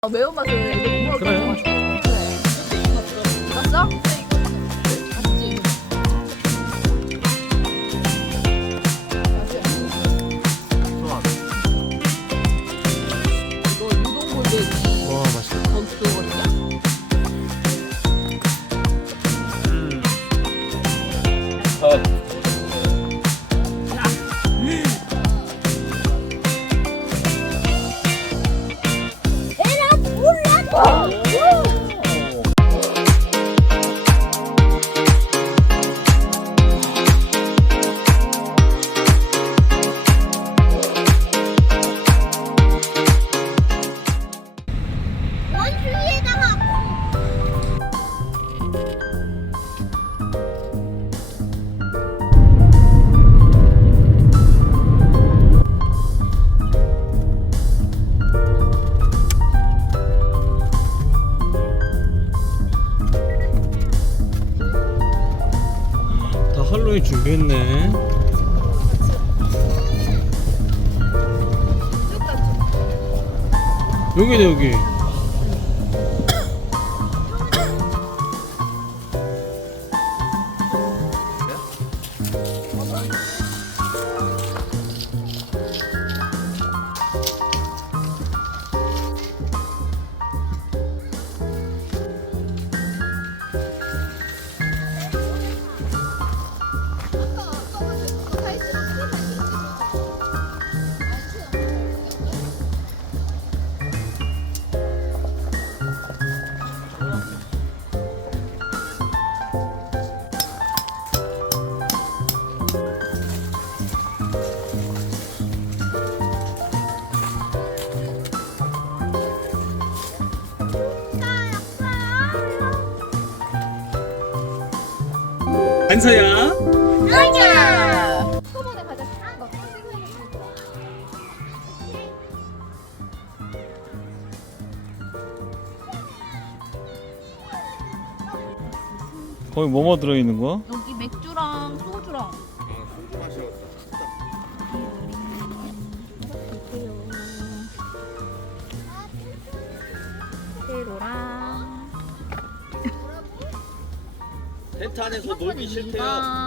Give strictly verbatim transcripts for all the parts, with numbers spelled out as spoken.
아, 매운맛을 이거 못 그래요? 먹을 거야. 그래. 봤어? 봤지? 좋아. 이거 유동골뱅이 와 맛있다. 거기 그거거든요? 음. 다 할로윈 준비했네. 여기네 여기. 안서야. 가자! 초반에 가자. 너 거기 뭐뭐 들어있는 거야? 여기 맥주랑 소주랑. 테로랑 텐트 안에서 놀기 싫대요.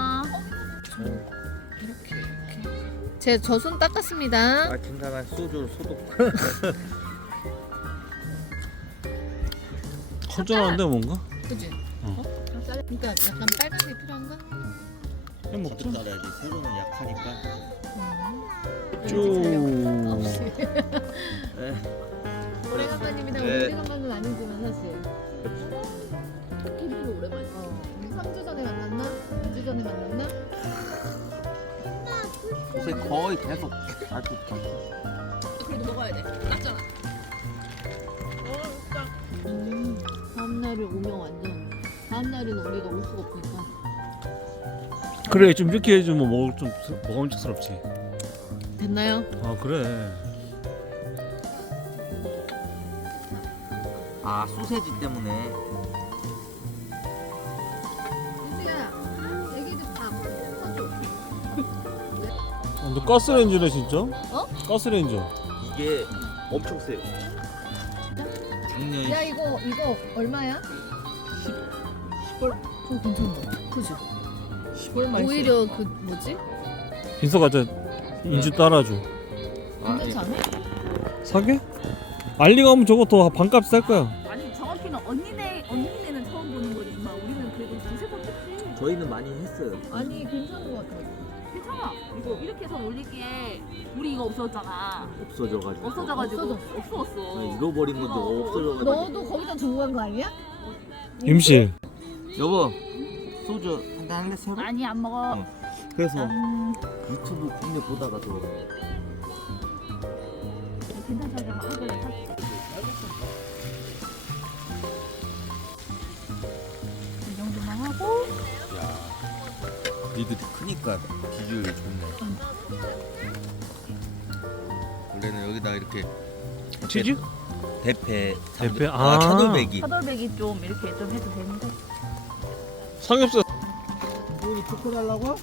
이렇게 이렇게. 제 저 손 닦았습니다. 아 괜찮아. 소주 소독. 컨전한데 뭔가? 그지? 어. 어? 그러니까 약간 빨간색이 필요한가? 해 먹자. 따라야지. 소주는 약하니까. 음. 쭉. 없이. 네. 오래간만입니다. 네. 오래간만은 아니지만 사실. 캠핑이 오랜만이야. 어. 삼 주 전에 만났나? 이 주 전에 만났나? 요새 거의 계속 아주 그래도 먹어야 돼. 낫잖아. 음, 다음날을 오면 완전 다음날은 우리가 올 수가 없으니까. 그래 좀 이렇게 해주면 먹을 좀 먹음직스럽지. 됐나요? 아 그래. 아 소세지 때문에. 유수야, 애기들 다 먹어줘. 아, 너 가스레인지네 진짜? 어? 가스레인지. 이게 엄청 세요. 작년 야 이거 이거 얼마야? 헐, 저 괜찮다. 그지? 오히려 그 뭐지? 인서가 저 인주 따라줘. 괜찮지 않아? 사게? 알리 가면 저거 더 반값 쌀 거야. 아니 정확히는 언니네 언니네는 처음 보는 거지만 우리는 그래도 두세 번 했지. 저희는 많이 했어요. 아니 괜찮은 것 같아. 괜찮아. 이거 이렇게 해서 올리기에 우리 이거 없어졌잖아. 없어져가지고. 없어져가지고 없어졌어. 없어졌어. 아, 잃어버린 건데 어, 없어져가지고. 너도 거기다 두고 간 거 아니야? 임실. 여보 소주 한잔 할래 새로? 아니 안 먹어. 어. 그래서 음, 유튜브 국내 보다가 저 괜찮다고 하길래 샀어. 이 정도만 하고 야 니들이 크니까 비주얼이 좋네. 원래는 여기다 이렇게 치즈? 대패 대패? 아, 아. 차돌배기. 차돌백이 좀 이렇게 좀 해도 되는데. 삼겹살. 우리 초코 달라고?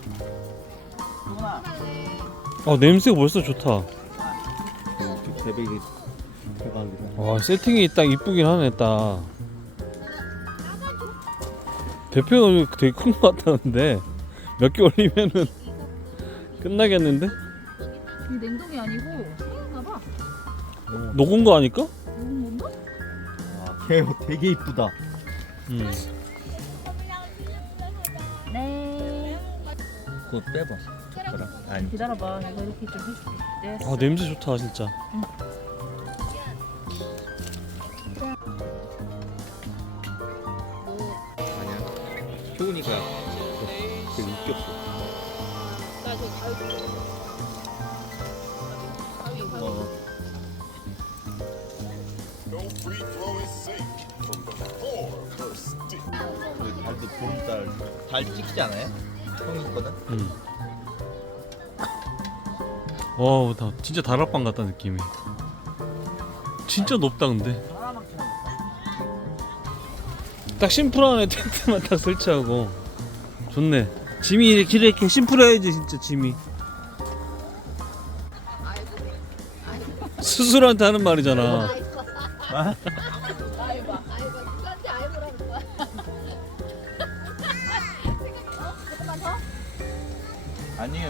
아 냄새가 벌써 좋다. 대배기 대박이다. 와 세팅이 딱 이쁘긴 하네 딱. 대표는 되게 큰 것 같다는데 몇 개 올리면은 끝나겠는데? 이 냉동이 아니고 생인가 봐. 녹은 거 아닐까? 녹은 건가? 와, 걔 되게 이쁘다. 음. 네. 그거 빼봐. 젓가락. 아니. 기다려봐. 이거 이렇게 좀 해줄게. 네. 아 냄새 좋다 진짜. 아니야. 효은이가 되게 웃겼어. 어. No free throw is safe from the four first stick. 그 달도 보름달 달 찍지 않아요? 형이 있거든. 음. 와우 나 진짜 다락방 같다 느낌이. 진짜 높다 근데. 딱 심플하네 텐트만 딱 설치하고 좋네. 짐이 이렇게 이렇게 심플해야지 진짜 짐이. 스스로한테 하는 말이잖아. 아니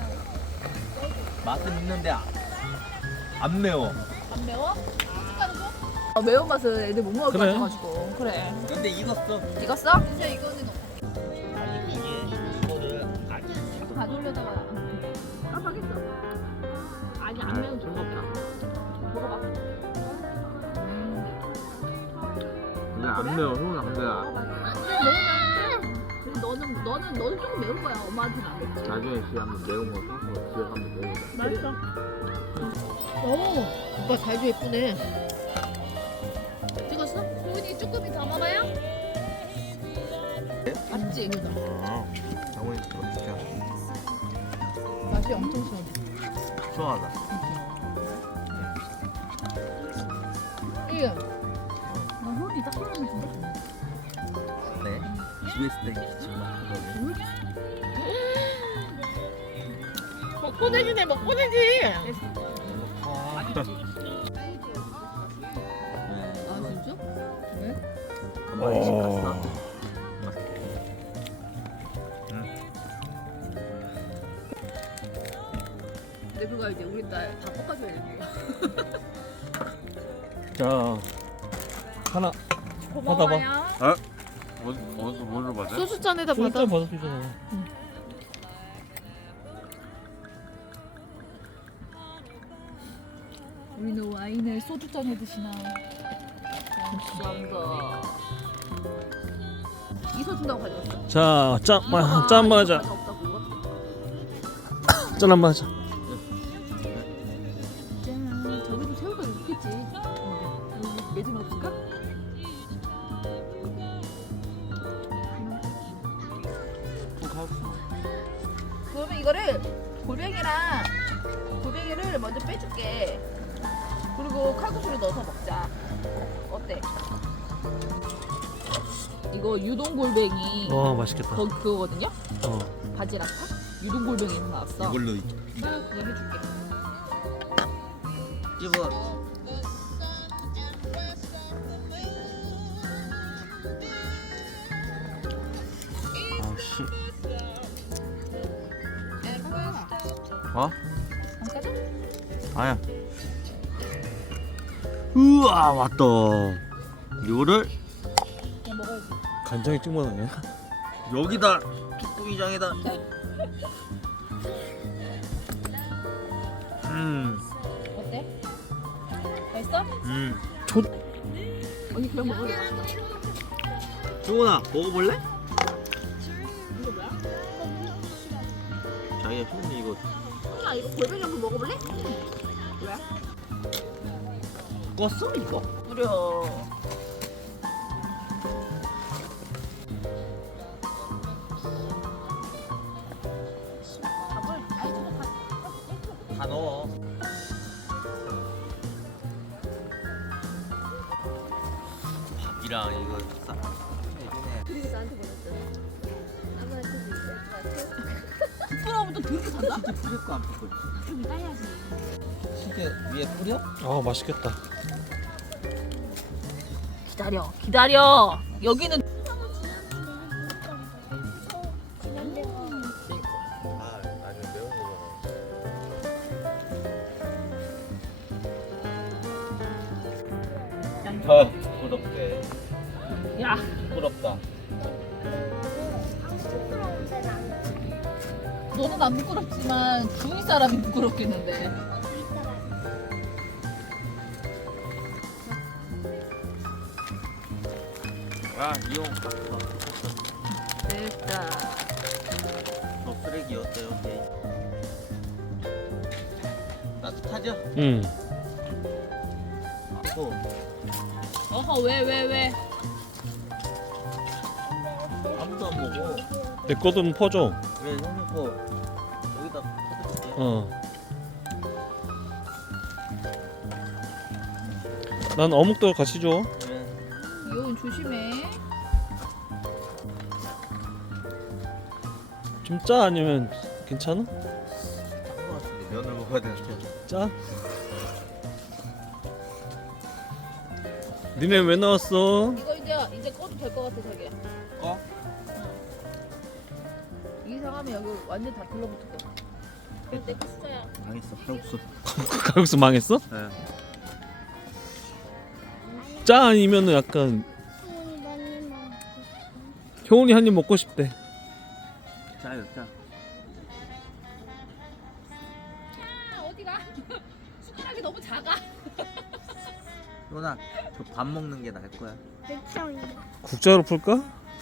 맛은 있는데 아- 안 매워. 안 매워? 아, 매운맛을 애들 못 먹을 것 그래. 같아가지고. 그래. 근데 익었어. 익었어? 진짜 이거는 아니 이게 이거를 아니 가져오려다가 깜빡했어. 아니 안 매운 줄 없다. 먹어봐. 근데 안 매워. 효은아 근데 근데 너는 너는 너는 조금 매운 거야. 엄마한테는 안 맵지. 나중에 씨 한번 매운 거 사서 집에 가면 매우다. 맛있어. 오 오빠 잘도 예쁘네. 찍었어? 소은이 쭈꾸미 더 먹어요? 맞지? 아, 장훈이 그거 진짜 맛이 엄청 시원해. 수하다. 예. 나 효리 딱 콜라면인데? 네. 집에 있을 때 기침 막 하거든. 먹고 내지네 먹고 내지. 아, 아 진짜? 왜? 엄마 일식 갔어. 근데 그거 이제 우리 딸 다 볶아줘야 되는 거야. 자 하나 고마워요. 뭐, 뭐, 뭘로 받아? 소주잔에다 받아. 소주잔 받을 수 있잖아. 우리는 와인을 소주잔에 드시나. 감사합니다. 이서 준다고 가져왔어. 자짠 마, 짠 마자. 짠 한번 하자. 짠. 저기도 새우가 있겠지. 여기 매점 없을까? 그러면 이거를 골뱅이랑 골뱅이를 먼저 빼줄게. 그리고 칼국수를 넣어서 먹자. 어때? 이거 유동 골뱅이 와 맛있겠다. 거 그거거든요. 어. 바지락탕 유동 골뱅이에서 나왔어. 이걸로 아, 그거 해줄게. 집어. 아씨. 어? 안 까져? 아야. 우와 왔다. 이거를 그냥 먹어야지. 간장에 찍어 먹네. 여기다 쭈꾸미장에다. 음, 어때? 맛있어? 음. 언니 그냥 먹을래? 효은아 먹어볼래? 이거 뭐야? 자기야 효은이 이거 아 이거 골뱅이 한번 먹어볼래? 왜? 껐어 이거? 뿌려. 밥을 아이 좀 가. 다 넣어. 밥이랑 이거 싹 해주네. 그리고 나한테 보냈잖아. 아무한테 줄게. 부끄러우면 또 더럽게 산다? 진짜 뿌릴 거안 뿌릴 거? 좀 따야지. 진짜 위에 뿌려? 아 맛있겠다. 기다려 기다려. 여기는 아 아니 매운 거. 아 부럽대. 야 부럽다. 너는 안 부끄럽지만 주위 사람이 부끄럽겠는데. 아 이용. 됐다. 너 쓰레기 어때요? 여기? 따뜻하죠? 응. 고 어허 왜 왜 왜? 아무도 안 먹어. 내 거좀 퍼줘. 왜 형님 거 여기다 퍼줄게. 어. 난 어묵도 같이 줘. 그래. 이건 조심해. 좀 짜 아니면 괜찮아? 짠거 같은데 면을 먹어야 되는데. 짜? 니네 왜 나왔어? 이거 이제 이제 꺼도 될 것 같아 자기야. 어? 이 상하면 여기 완전 다 들러붙을 거야. 이거 내거 숫자야. 망했어. 칼국수. 가격수 망했어? 네. 짜 아니면은 약간 효은이 한 입 먹고 싶대. 짜요 짜. 아, 어디가? 숟가락이 너무 작아. 효나 저 밥 먹는 게 나을 거야. 국자로 풀까?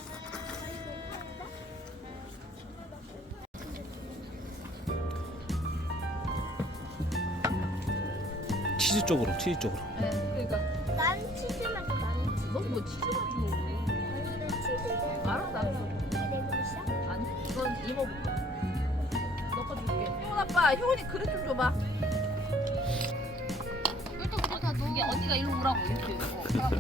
치즈 쪽으로, 치즈 쪽으로. 네, 그러니까 난 치즈만 더 많이 치. 너뭐 치즈 가지고. 아니면 치즈가 알았어 알았어. 내 그릇이야? 아니 이건 이모 볼까? 너거 줄게. 효은 아빠, 효은이 그릇 좀 줘봐. 그래도 그렇다 너. 이게 언니가 일로 오라고 이렇게. 어, 하라고.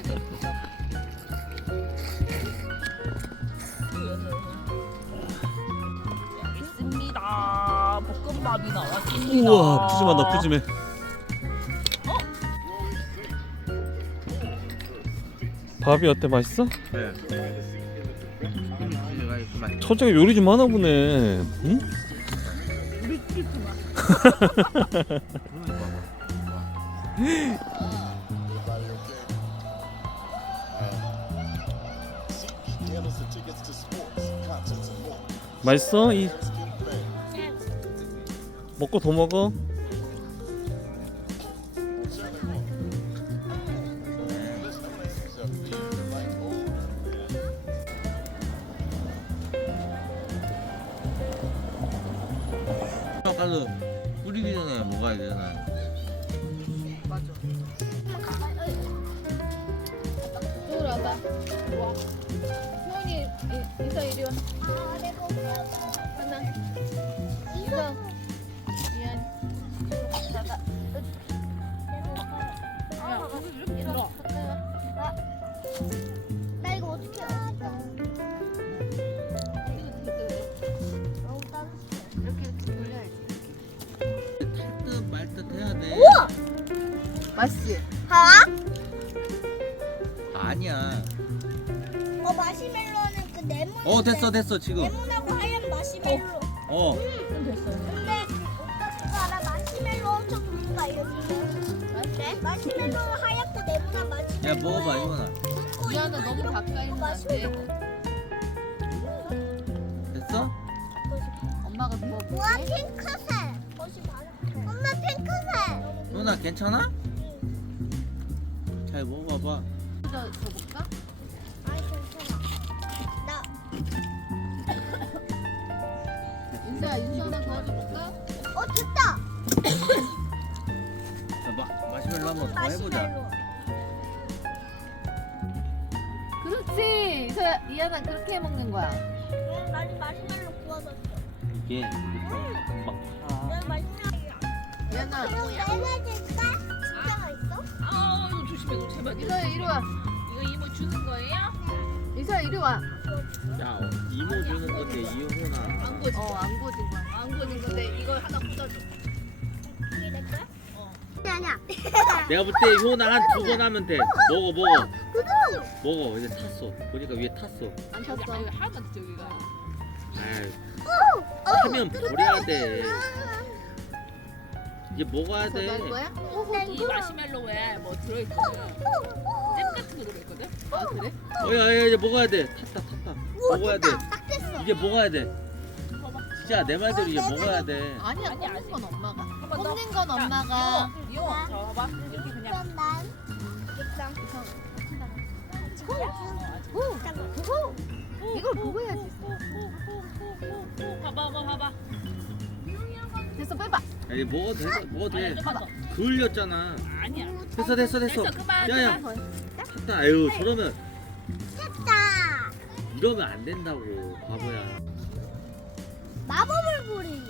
있습니다. 볶음밥이 나왔습니다. 우와, 푸짐하다, 푸짐해. 밥이 어때? 맛있어? 네. 치즈가 있구만. 처자가 요리 좀 하나 보네. 응? Scandals and tickets to sports, concerts, and more. 맛있어? 이 Parents can pay. 먹고 더 먹어. 아까도 뿌리기 전에 먹어야 되잖아. 맞아. 효은 와봐. 와. 효은이 이- 인사 이리 와. 아, 내가 하나. 인사. 미안. 나가. 야, 우리 이렇게 들어. 가까이 와. 나 이거 어떻게 해? 너무 따뜻해. 이렇게 이렇게 돌려야지. 듯 말 듯 해야 돼. 맛있지? 하? 아니야. 어, 마시멜로는 그 네모. 어 됐어 됐어 지금. 네모나고 하얀 마시멜로. 어. 좀 됐어. 근데 오빠 그거 알아? 마시멜로 엄청 굵다 이렇게. 그래? 마시멜로는 하얗고 네모난 마시멜로. 야 먹어봐 이거나. 미안해, 너무 가까이 있으면 안 돼. 됐어? 엄마가 우와, 구워볼게. 핑크색. 엄마 핑크색. 누나 괜찮아? 잘 먹어봐. 저 줘볼까? 아, 괜찮아. 나 인사 인사 하나 도와줘볼까? 어, 됐다. 자, 마, 마시멜로 한번 더 해보자. 마시멜로. 그렇지. 인사 이하나 그렇게 해 먹는 거야. 응, 나는 마시멜로 구워줬어. 이게 막 난 마시멜로. 이하나. 그럼 내가 줄까? 진짜가 있어? 아 이거 조심해 너 제발. 이서야 이리 와. 이거 이모 주는 거예요? 이서야 이리 와. 야 이모 주는 건데 이호나. 안 거지. 어, 안 구워진 거야. 안 거는 건데 이거 하나 묻어줘. 이게 내 거야? 어. 아니야. 내가 볼 때 효나 한 두 번 하면 돼. 먹어 먹어. 먹어. 이제 탔어. 보니까 위에 탔어. 안 탔어. 하나만 저기가. 아이, 하면 버려야 돼. 이제 먹어야 돼. 할 거야? 이 마시멜로에 뭐 들어있거든. 잼 같은 거 들어있거든. 아 그래? 어야 야, 이제 먹어야 돼. 탔다 탔다. 먹어야 돼. 딱 됐어. 이제 먹어야 돼. 진짜 내 말대로 이제 먹어야 돼. 아니야. 아니야, 뽑는 건 엄마가. 한번 더. 뽑는 건 엄마가. 이거 저 봐봐. 이렇게 그냥. 그럼 난 일단 이걸 보고 해야지. 봐봐, 봐봐, 봐봐. 됐어 빼봐. 야, 이제 먹어도 돼. 먹어도 돼. 아니야, 좀만 더. 그을렸잖아. 아니야. 됐어 됐어 됐어. 됐어, 그만, 야야. 그만. 탔다. 아유 저러면 됐다. 이러면 안 된다고 바보야. 마법을 부리.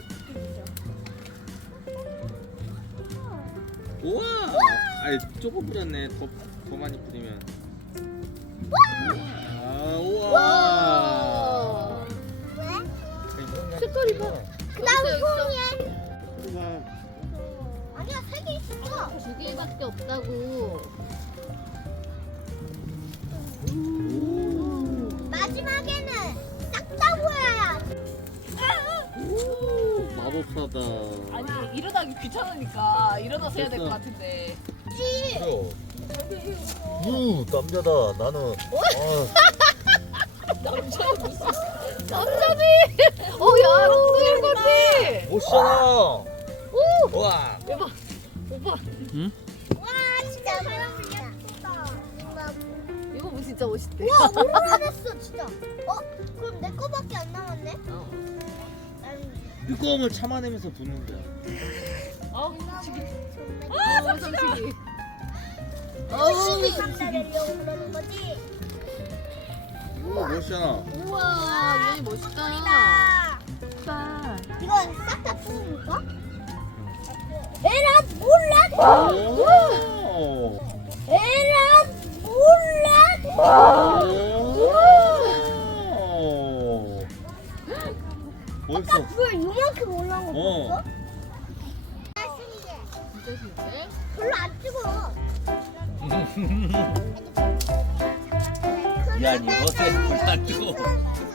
우와. 아니 조금 뿌렸네. 더, 더 많이 뿌리면. 아, 우와. 왜? 색깔이 봐. 그다음 송이에. 우와. 아니야 세 개 있어. 두 개밖에 없다고. 마지막에는 싹 다 보여야. 오, 마법사다. 아니, 일어나기 귀찮으니까 일어나서 해야 될 것 됐어. 같은데. 유 남자다. 나는. 남자네. 어야 롱소리 같아. 못잖아. 와. 대박. 오빠 응? 와 진짜 사람 예쁘다. 이거 뭐 진짜 멋있대. 와 오르르했어 진짜. 어? 그럼 내 거밖에 안 남았네? 어. 뜨거움을 참아내면서 부는 거야. 어, 아 삼식이. 열심히 감사하려고 그러는 거지. 우와 멋있잖아. 우와 얘 멋있다. 아, 오빠. 이거 싹 다 부으니까? 에라 몰라. 오. 에라 몰라. 오. 멋있어. 불 이만큼 올라온 거 어. 봤어? 아, 신기해. 진짜 신기해. 별로 안 뜨거워. 미안해. 어때? 별로 안 뜨거워.